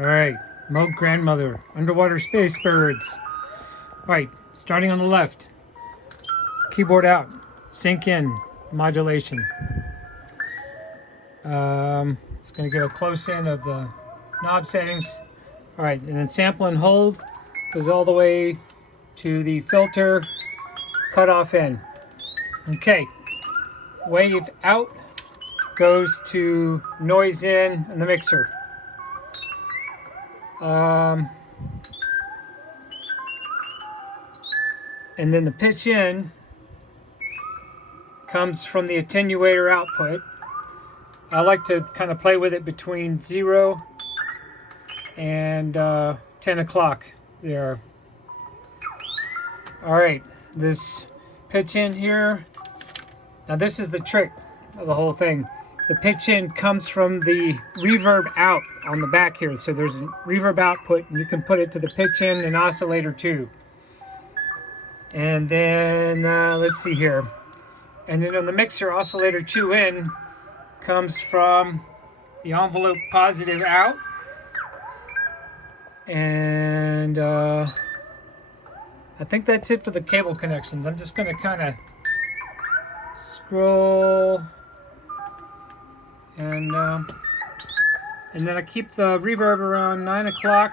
All right, Moog grandmother, underwater space birds. All right, starting on the left, keyboard out, sync in, modulation. It's going to give a close in of the knob settings. All right, and then sample and hold goes all the way to the filter cutoff in. Okay, wave out goes to noise in the mixer. And then the pitch in comes from the attenuator output. I like to kind of play with it between 0 and 10 o'clock there. All right, this pitch in here. Now this is the trick of the whole thing. The pitch in comes from the reverb out on the back here. So there's a reverb output and you can put it to the pitch in and oscillator too. And then let's see here. And then on the mixer, oscillator 2 in comes from the envelope positive out. And I think that's it for the cable connections. I'm just going to kind of scroll and then I keep the reverb around 9 o'clock.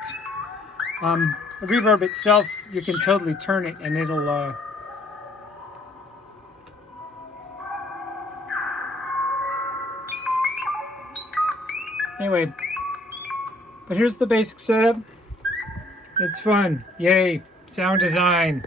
The reverb itself, you can totally turn it and it'll anyway, but here's the basic setup. It's fun. Yay, sound design.